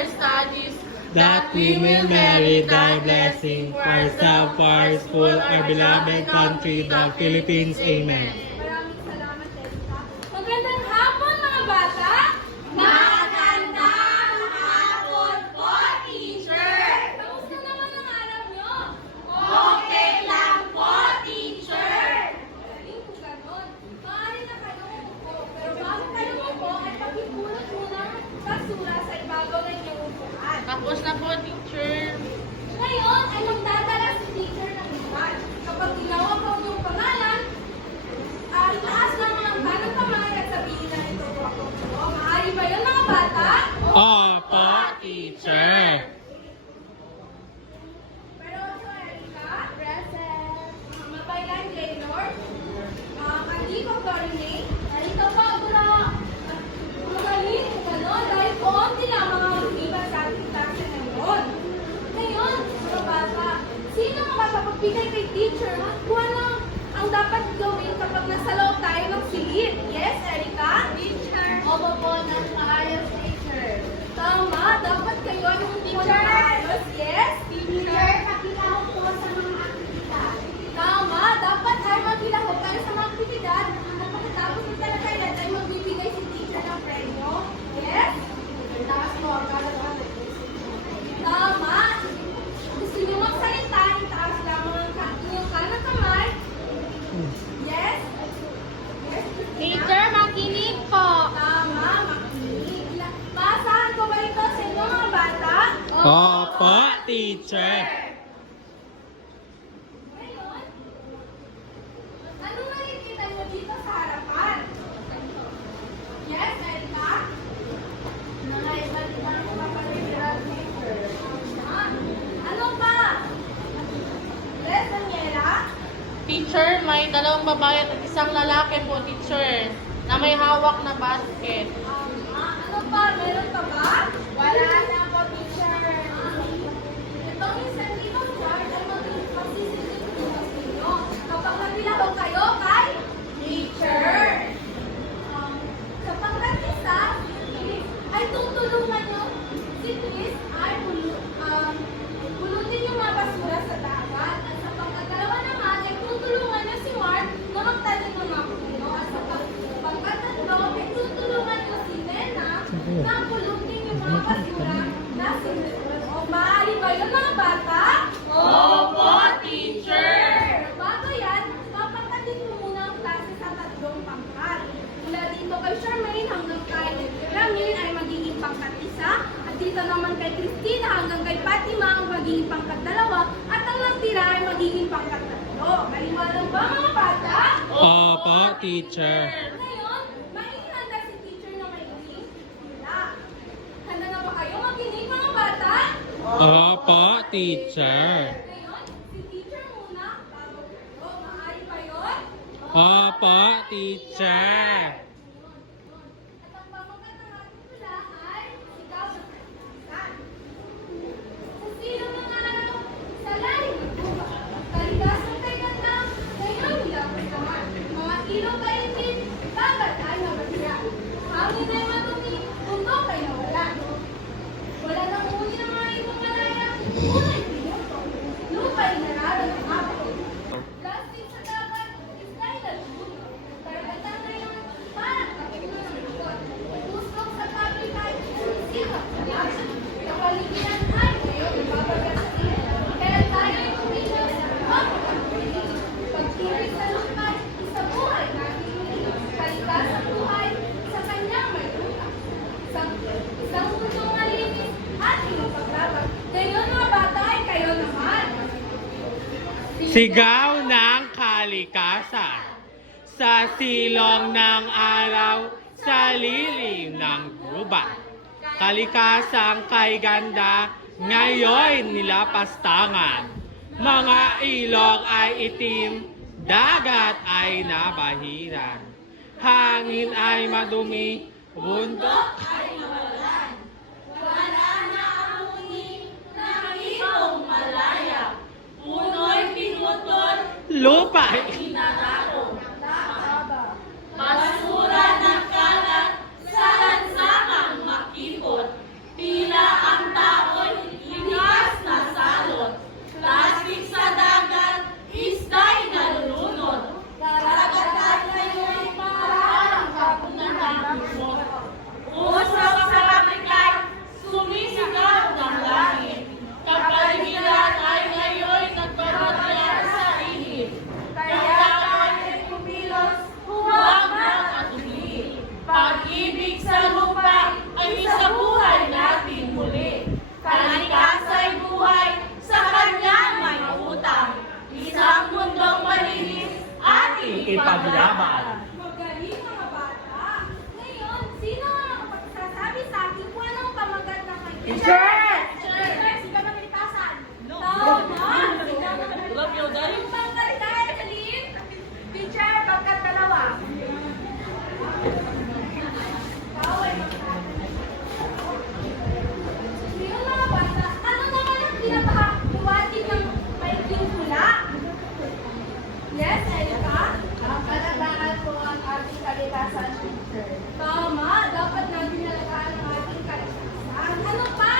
our studies, that we may merit thy blessing for ourselves, for our school, our beloved country, the Philippines. Amen. Maraming salamat, Erika. Magandang hapon, mga bata! Magandang hapon po, teacher! Kamusta naman ang araw nyo? Okay lang po, teacher! Galing kung ganon. Maaari na kayo umupo. Pero bago kayo umupo, ay pakipulot muna ang basura sa ibabaw ng inyong upuan. Tapos na po, teacher. Ngayon ay magdadala si teacher ng iwan. Kapag ginawa ko yung pangalan, itaas lang ang kanang kamay at sabihin na ito po ako. O, maaari ba yun, mga bata? Opo, teacher. Pero also, Erika, present. Mabaylan, Gaylord. Kandiko, Dorine. Narito po, Gura. Magaling kung gano'n dahil konti lang mga lumiban sa ating klase ngayon. Ngayon, mga bata, sino makakapagbigay kay teacher? Kung ano ang dapat gawin kapag nasa loob tayo ng silid? Yes, Erika? Teacher. Opo po, ng maayos, teacher. Tama, dapat kayo yung teacher. Yes, Teacher, pakilahok po sa mga aktibidad. tama, dapat ay maglahok tayo sa mga aktibidad at pagkatapos ng talakayan ay magbibigay si teacher ng premyo. Yes? Taas mo, tama. Gusto niyo magsalita, itaas lamang ang inyong kanang kamay. Yes? Yes? Teacher, makinig po. Tama, makinig. Maasahan ko ba ito sa inyo, mga bata? Opo, teacher. Ngayon, anong nakikita niyo dito sa harapan? Yes, Erika? Mga iba din ang kapag-regular teacher. Ano pa? Yes, Daniela? Teacher, may dalawang babae at isang lalaki po, teacher, na may hawak na basket. Ano pa? Meron pa ba? Wala na po, teacher. Itong isang libang card ay magsisilip ko sa inyo. Kapag nagbilahok kayo kay teacher. Sa pangkat-isa, ay tutulungan nyo si Chris ay pulutin yung mga basura sa dagat. At sa pangkat-dalawa naman, ay tutulungan nyo si Mark na magtanim ng mga puno. At sa pangkat-tatlo, ay tutulungan nyo si Nena na pulutin yung mga basura na sinusunod. O maaari ba yun, mga bata? Opo, teacher. Bago yan, papatatin mo muna ang klase sa tatlong pangkat. Mula dito kay Charmaine hanggang kay Ramil ay magiging pangkat isa. At dito naman kay Christina hanggang kay Fatima ang magiging pangkat dalawa. At ang natira ay magiging pangkat tatlo. Maliwanag ba, mga bata? Opo, teacher. Ngayon, maihanda si teacher na makinig. Wala. Handa na ba kayo makinig, mga bata? Opo, teacher. Ngayon, si teacher muna. Bago ko, maaari ba yun? Opo, teacher. At ang pamagat ng ating tula ay ikaw na kaligasan. Sa silong ng araw, sa lalim ng tuba, kaligasan kay ganda, ngayon hilapos naman. Mga ilog ay itin, dagat ay nabagyan. Hangin ay madumi, bundok ay nawalan. Wala nang huli ng mga ibang malaya, unay pinuto, lupa ay nararo ng hapon. Plastic sa dagat, islay na luto. Karagatan ngayon, parang kapuno ng likod. Tusok sa pabrika ay sisikap sa yasa. Kapaligiran ay ngayon ibabagat sa ilan. Kaya tayo ay kumilos sa mapapagpilig. Pagtirig sa lupay, sa buhay natin ulit. Kalikas sa buhay, sa kanyang may utang. Isang mundong malinis at inupaglabag. Ngayon, mga bata ay kayo naman. Sigaw ng kalikasan. Sa silong ng araw, sa lilim ng gubat. Kalikasang kay ganda, ngayon nilapastangan. Mga ilog ay itim, dagat ay nabahiran. Hangin ay madumi, bundok Wala na ang huni ng ibong malaya. Puno'y pinutol, lupa. Tinatapon. nakakaba. Basura ng kalat sa lansakang makipot. Tila Teacher! Sigaw ng kalikasan. Tama! Sigaw ng kalikasan. Anong bang kalikasan, Alin? Teacher, pagkat dalawa. Yung mga bata, ano naman ang pinakahiwatig ng maikling hula? Yes, Erika? Alagaan po ang ating kalikasan, teacher. Tama, dapat natin alagaan ang ating kalikasan. Ano pa?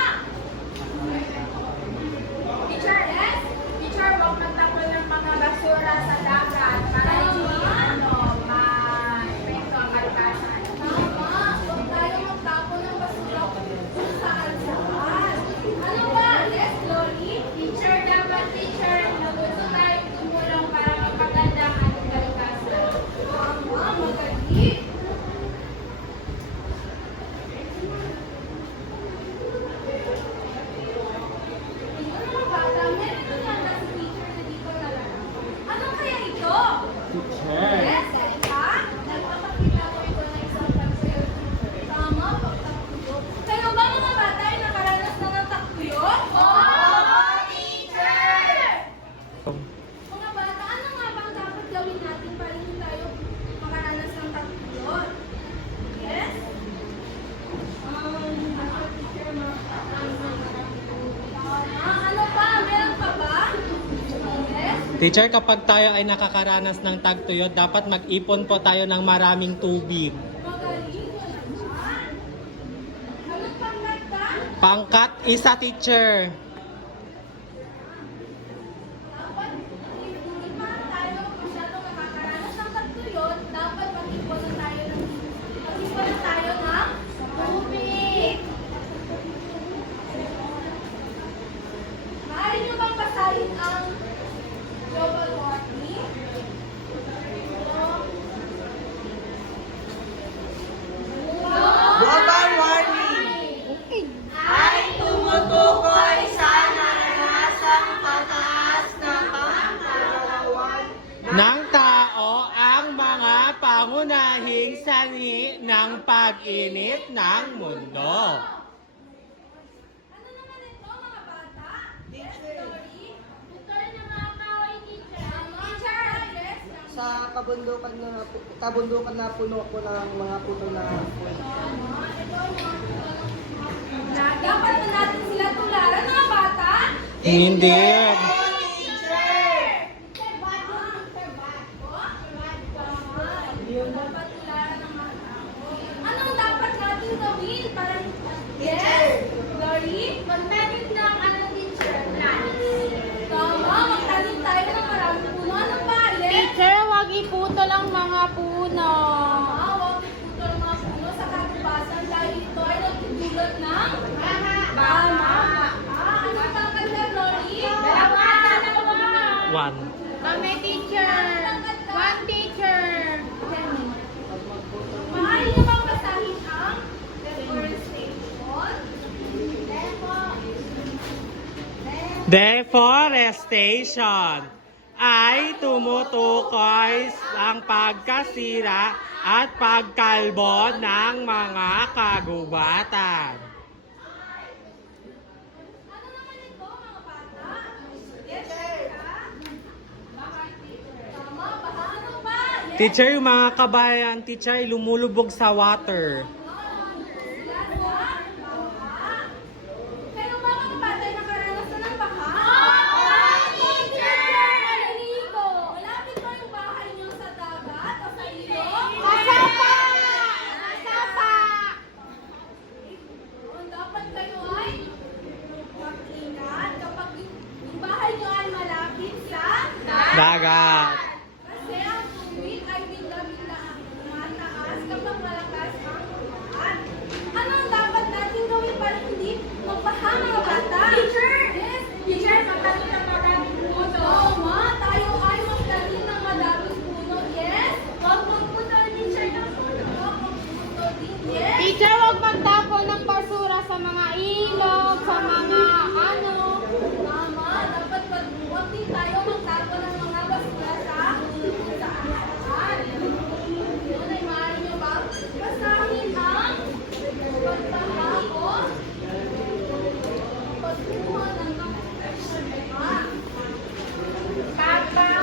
Teacher, yes? Teacher, huwag magtapon ng mga basura sa dagat para hindi ma-epekto ang kalikasan. Tama, huwag tayo magtapon ng basura kung saan saan. Ano ba? Yes, Loli? Teacher, dapat teacher, nagusto tayo tumulong para magpaganda ang ating kalikasan. Tama, magaling. Ito mga bata, meron na yata si teacher na dito na lang. Ano kaya ito? Teacher. Yes, Erika. Nagpapakita ko ito na isang pagsayo, teacher. Tama, pagtakbo. Kayo ba mga bata ay nakaranas na ng takbuyon? Oo, teacher! Mga bata, ano nga bang dapat gawin natin para hindi tayo makaranas ng takbuyon? Yes? Teacher, ano pa? Meron pa ba? Yes? Teacher, kapag tayo ay nakakaranas ng tagtuyot, dapat mag-ipon po tayo ng maraming tubig. Magaling mo naman. Anong pangkata? Pangkat isa, teacher. Dapat, hindi pa tayo masyadong nakakaranas ng tagtuyot, dapat mag-ipon na tayo ng tubig. Maaari nyo bang basahin ang global warming? Global warming ay tumutukoy sa naranasang pagtaas ng pangangalawan Ng tao ang mga pangunahing sanhi ng pag-init ng mundo. Ano naman ito, mga bata? Yes, Lori? Tutor ng mga kahoy, teacher. Teacher, yes. sa kabundukan na puno po ng mga puno na Dapat na natin sila tularan, mga bata? Hindi. Dapat tularan ng mga tao. Anong dapat natin gawin para... Lori? Mag-tanim ng teacher? Tama, magtanim tayo ng maraming puno. Ano ba, Alex? Teacher, wag iputol ang mga puno. Huwag iputol ang mga puno sa katubasan dahil ito ay nagtutulot ng tama. Anong tangkad na, Lori? Dalawa. One. Kami, teacher. One teacher. Maaari na bang basahin ang deforestation? Deforestation ay tumutukoy ang pagkasira at pagkalbo ng mga kagubatan. Ano naman ito, mga bata? Yes, Erika? Tama, baha. Ano ba? Yes. Teacher, yung mga kabayan, teacher, ay lumulubog sa water. Kayo ba mga bata ay nakaranas na ng baha? Oo, teacher! Maliligo. Malapit ba yung bahay niyo sa dagat o sa ilog? Masapa! Masapa! Dapat kayo ay mag-ingat kapag yung bahay niyo ay malapit sa Dagat. Kasi ang tubig ay bigla-bigla mataas kapag malakas ang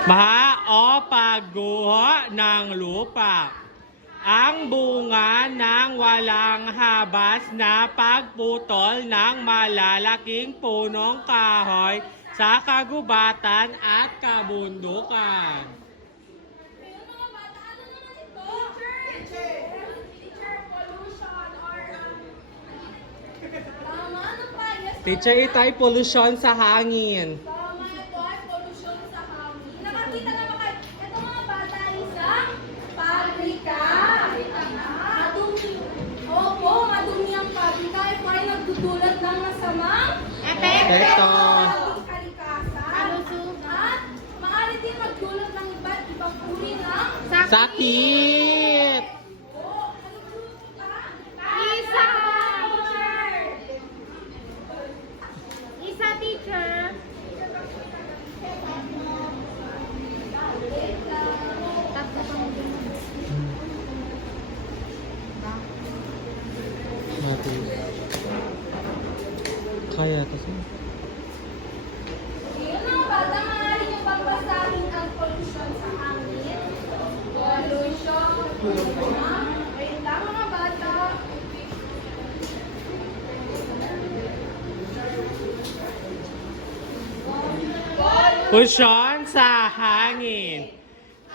O pagguho ng lupa. Ang bunga ng walang habas na pagputol ng malalaking punong kahoy sa kagubatan at kabundukan. Ayun mga bata, ano naman ito? Teacher, pollution or tama, ano pa? Yes, Teacher, ito ay pollution sa hangin. tama, ito ay pollution sa hangin. Nakakita naman kayo, ito mga bata ay isang pabrika. Madumi. Opo, madumi ang pabrika. Ito ay nagdudulot ng masamang Epekto. kalikasan. At maaari din magdulot ng iba't ibang uri ng Sakit! Oh, ano ba? Isa! Teacher! Isa, teacher. Tatlo pang Kaya to siya. Yun mga bata, maaari nyo bang basahin ang pollution sa hangin? Pollution. Wait lang mga bata. Pollution sa hangin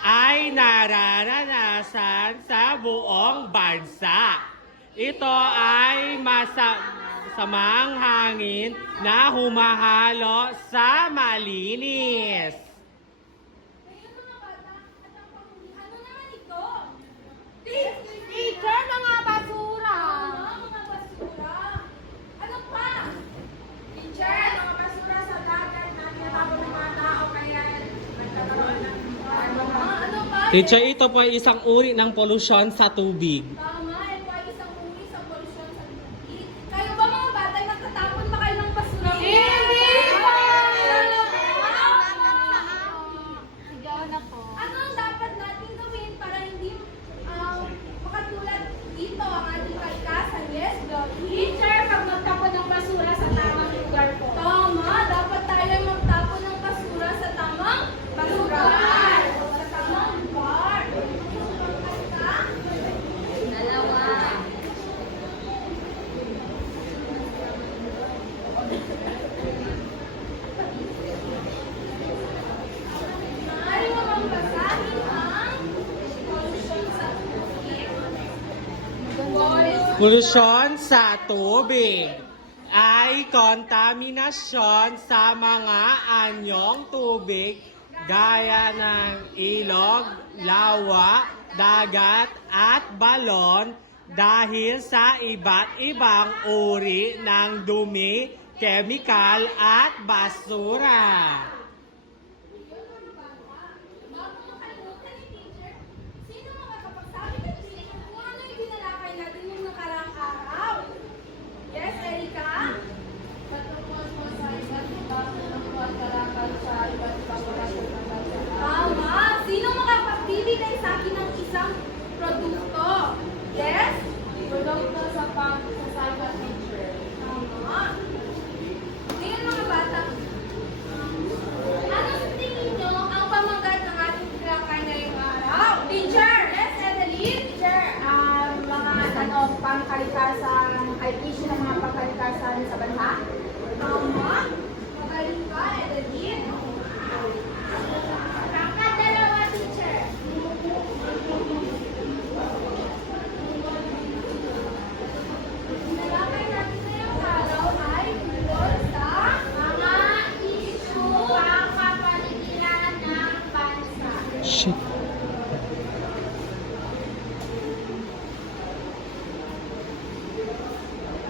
ay nararanasan sa buong bansa. Ito ay masamang hangin na humahalo sa malinis. Ayun mga bata, at ang panghuli, ano naman ito? Teacher, mga basura. Mga basura. Ano pa? Teacher, mga basura sa dagat na tinatapon ng mga tao kaya nagkakaroon ng ano pa? Teacher, ito po ay isang uri ng pollution sa tubig. Tama, ito ay isang uri sa pollution sa tubig. Kayo ba mga bata, nagtatapon ba kayo ng basura? Hindi po! Sigaw na po. Ano ang dapat natin gawin para hindi makatulad dito ang ating kalikasan? Yes, Dobby? Teacher, pag magtapon ng basura sa tamang lugar po. Tama, dapat tayo magtapon ng basura sa tamang lugar. Sa tamang lugar. Ka? Dalawa. Maaari mo bang basahin ang pollution sa tubig? Pollution sa tubig ay kontaminasyon sa mga anyong tubig gaya ng ilog, lawa, dagat at balon dahil sa iba't ibang uri ng dumi, kemikal at basura. Bago makalimutan ni teacher, sino makakapagsabi ng teacher kung ano yung binalakay natin yung nakaraang araw? Yes, Erika? Patungkol po sa iba't ibang pagkalakal sa iba't ibang oras ng bansa. Tama! Sino makapagbibigay sa akin ng isang produkto? Yes? Produkto sa cyber teacher. Tama! Ngayon mga bata, ano sa tingin nyo ang pamagat ng ating tinakay ngayong araw? Teacher! Yes, Edeline? Teacher, Mga pangkalikasan, ay issue ng mga pangkalikasan sa bansa. tama. Magaling ka, Edeline. Dalawa, teacher. Tinalakay natin ngayong araw ay tungkol sa Mga issue ang kapaligiran ng bansa. Shit.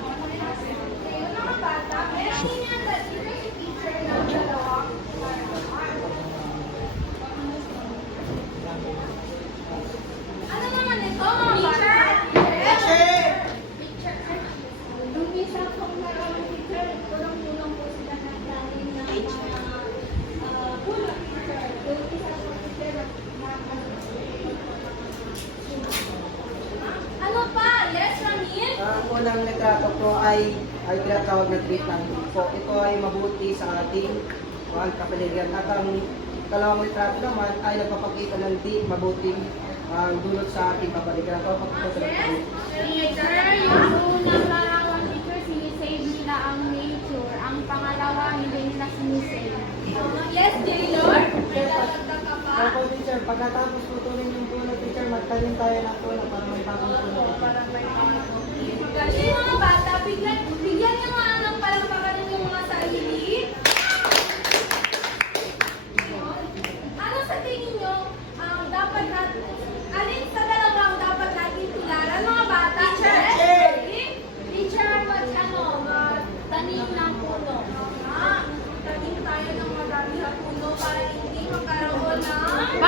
ngayon mga bata. Meron din yata dito si teacher ng dalawang parawan. Ano naman ito mga bata? Teacher! Teacher. Nung isa pong maraming teacher, tulong-tulong po sila ng planning ng mga pulot teacher. Yung isa pong teacher na ano pa? Yes, Ramin? Ang unang litrato po ay tinatawag na treatment po. Ito ay mabuti sa ating kapaligiran at ang dalawang litrato naman ay nagpapakita ng di mabuting dulot sa ating kapaligiran. Ito po sa Teacher, yung unang larawan, teacher, sinisave nila ang nature. Ang pangalawa, hindi nila sinisave. Yes, J-Lord. May dadagdag ka pa? Opo, teacher. Pagkatapos putunin yung puno, teacher, magtanim tayo ng puno para may bagong puno. Magaling mga bata, bigyan niyo nga ng palampakan yung mga sarili. Ano sa tingin niyo ang dapat natin, alin sa dalawang dapat natin tularan mga bata? Teacher! Teacher, tanim ng puno. Tanim tayo ng madami na puno para hindi magkaroon ng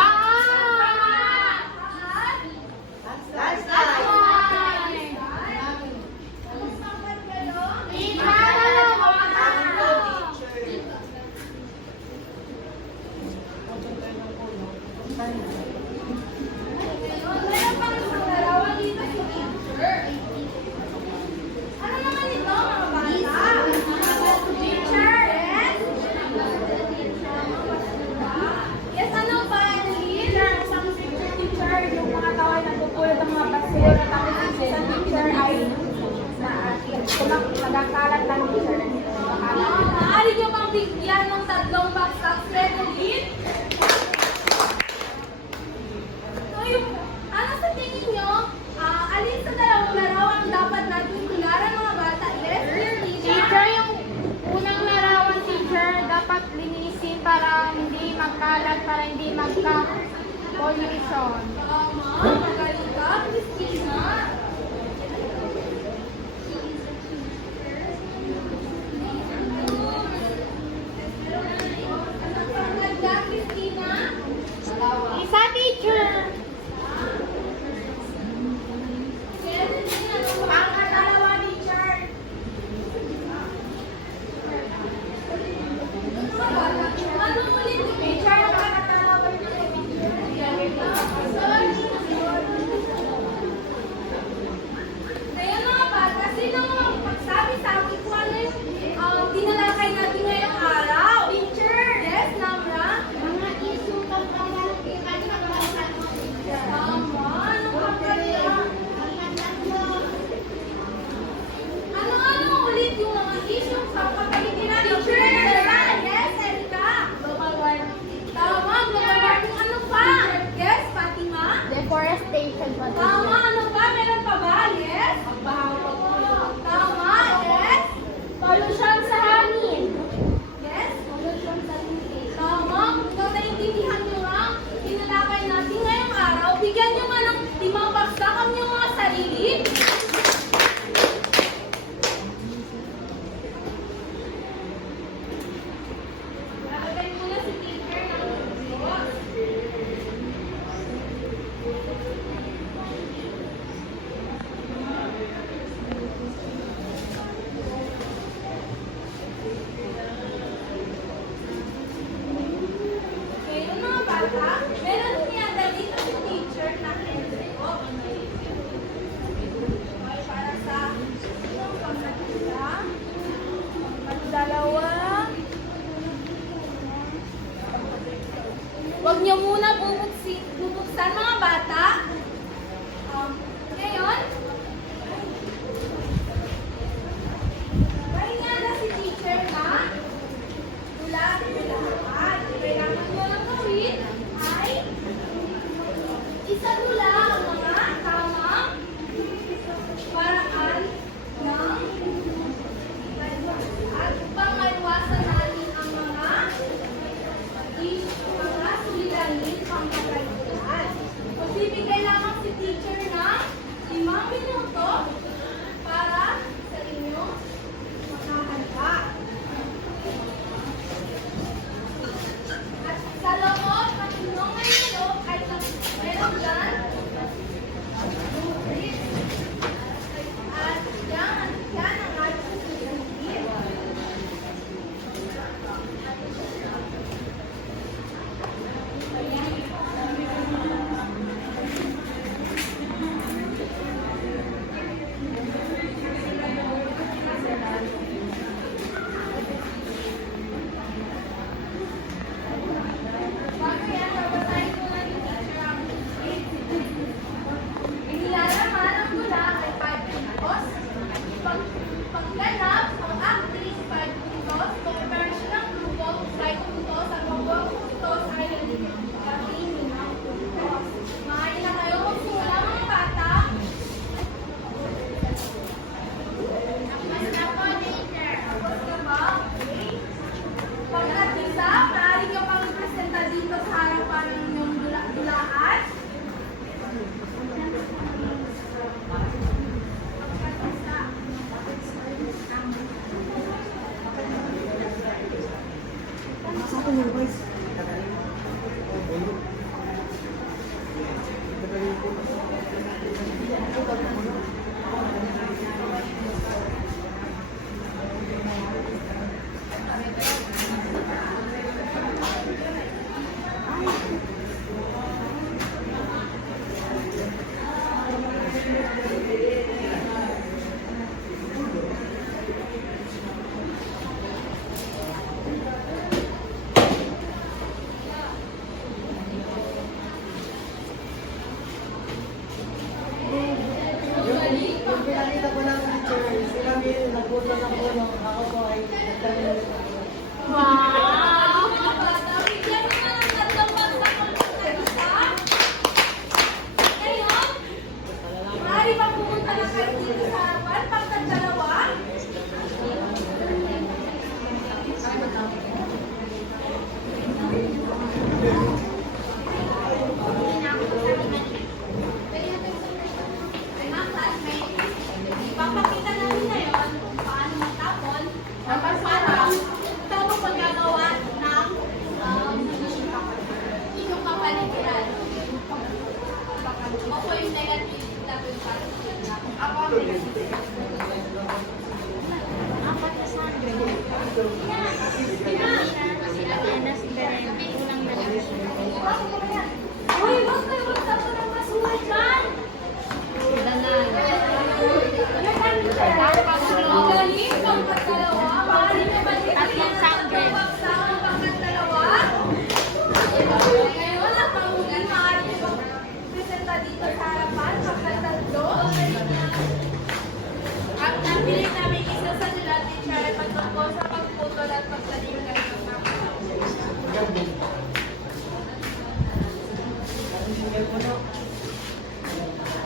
Anong sapat ka doon? Meron pang isang larawan dito si teacher. Ano naman ito mga bata? Teacher, yes? Yes, ano ba, Annalyn? Isang picture, teacher, yung mga tao ay nagpupulot ng mga basura. Tapos ang isang teacher ay nagkakalat ng teacher. Maaari niyo bang bigyan ng tatlong baksak, Annalyn? So, ano sa tingin niyo? Alin sa dalawang larawan dapat natin tularan mga bata? Yes, dear teacher? Teacher, yung unang larawan, teacher, dapat linisin para hindi magkalat, para hindi magka-pollution. Tama, magaling ka, Christina. Anong pangagda, Christina? Isa, teacher. Yes, Christina, anong Pangalawa, teacher. Anong ulit? Teacher, pangalawa, Kaya mga bata, sino ang magsabi sa akin kung ano yung tinalakay natin ngayong araw? Teacher! Yes, Namra? mga issue ng pangalawa, Tama, ano ka kaya? Ano ulit yung mga issue sa kapaligiran? Teacher! Yes, Erika? Global warming. Tama, global warming. Ano pa? Yes, Fatima? deforestation po, Tama, teacher. ano pa? Meron pa ba? Yes? Tama, yes? Pollution sa hangin. Yes? Tama, kung naiintindihan nyo nga, tinalakay natin ngayong araw, bigyan nyo nga ng 5 baksak ang inyong mga sarili. Lalagay muna si teacher ng box. Ngayon mga bata, meron niyanda dito si teacher na Enrico. Okay, para sa sinong pagkakita? Dalawa. Huwag niyo muna bubuksan mga bata. Ngayon, pahinga na si teacher na tula-tulahan. Kailangan nyo lang gawin ay isadula ang mga tamang paraan ng at upang maiwasan natin ang mga suliranin pang kapaligiran. Magbibigay lang Yung pinakita ko ng teacher, sila Mil, nagputo ng puno. Ako po ay nagtanong. Wow! Bigyan mo na ng tatlong pagsakot ng isa. Ngayon, maaari ba pumunta na kayo dito sa harapan pagkatalawa? Ipapakita namin ngayon kung paano magtapon at paano tamang paggagawa ng inyong kapaligiran. Ako yung negative, tapos ako ang negative. Uy, wag kayo magtapon ng basura dyan! Magaling pagkatalawa. Maaari na ba bigyan ng tatlong pagsakot pagkatalawa? Ngayon, ang panguli maaari na presenta dito sa harapan pagkatatlo. Ang nabili namin isa sa nila, teacher, ay patungkol sa pagputol at pagtanim ng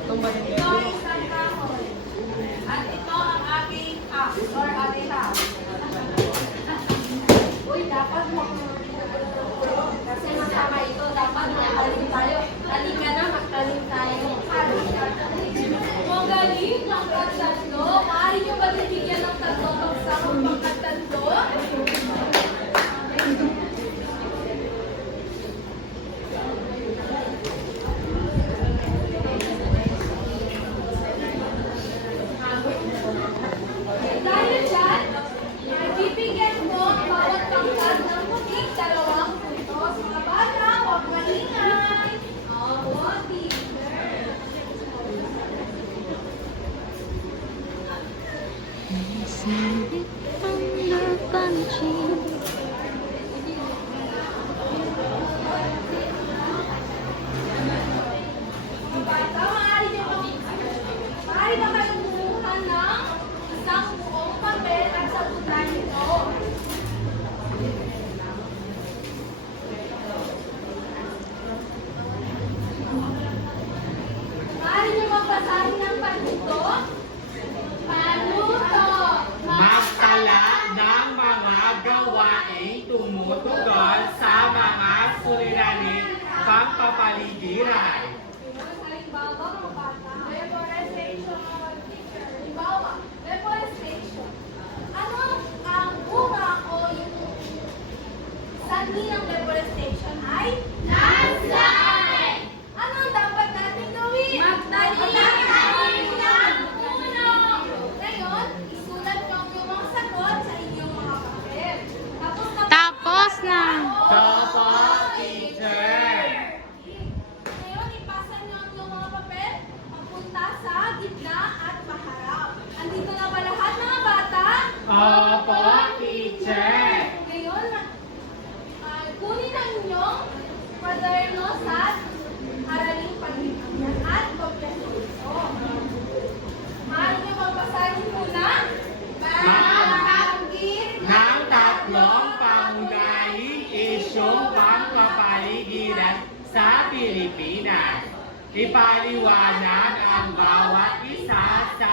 mga ito ang isang kahoy. At ito ang aking axe or ating house. Uy, dapat mo. Kasi masama ito. Dapat magtalim tayo. Halika na, magtalim tayo. Magaling ng pagtatlo. Maaari nyo ba bibigyan ng tatlo pagsakot pagkatatlo? Dahil dyan, bibigyan ko ang bawat pangkat ng muling 2 puntos. Mga bata, huwag malingay. Oo, teacher. Bata, maaari na kayo kumuha ng isang buong papel at sabutan nito. Maaari niyo magbasahin ng panuto. Panuto! Magtala ng mga gawaing tumutugon sa mga suliraning pagpapaligiran. Halimbawa, mga bata, deforestation, teacher. Halimbawa, deforestation. Ano ang bunga o yung sanhi ng deforestation ay? Landslide! Ano ang dapat natin gawin? Magtanim ng puno! Ngayon, isulat niyo ang iyong mga sagot sa inyong mga papel. Tapos na. Tapos, teacher! Ngayon, ipasa niyo ang iyong mga papel papunta sa gitna at paharap. Andito na ba lahat, mga bata? Opo, teacher! Ngayon, kunin ang inyong kwaderno sa araling pagbibigan at kompleto ito. Maaari niyo magbasahin muna. Banggit Ng tatlong pangunahing isyong pagpapaligiran sa Pilipinas. Ipaliwanag ang bawat isa sa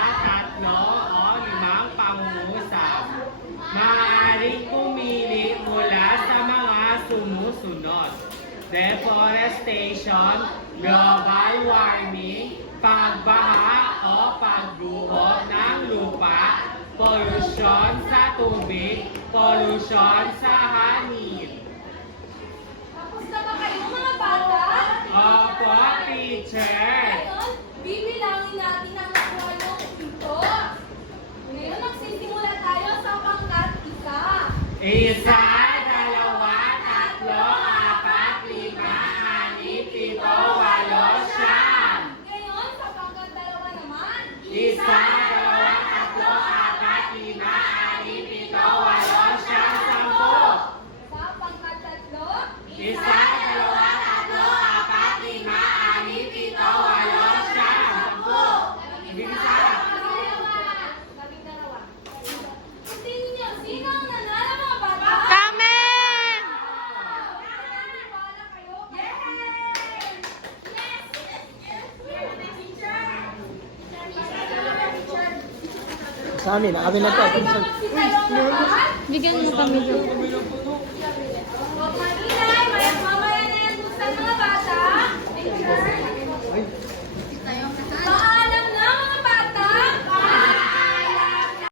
3 o 5 pangungusap. Maaaring pumili mula sa mga sumusunod: deforestation, global warming, pagbaha o pagguho ng lupa, pollution sa tubig, pollution sa hangin. Isa, dalawa, tatlo, apat, lima, anim, pito, walo, siyam. Ngayon, sa pangkat dalawa naman. Isa, dalawa, tatlo, apat, lima, anim, pito, walo, siyam, sampu. Sa pangkat tatlo. Isa, dalawa, tatlo, apat, lima, anim, pito, walo, siyam, sampu. Bisa. Labing dalawa. Sino ang nanalo mga bata? Kami! Naniniwala kayo? Yes! Sa amin, amin na to. Ay, bakit si Talong naman? Bigyan mo kami doon.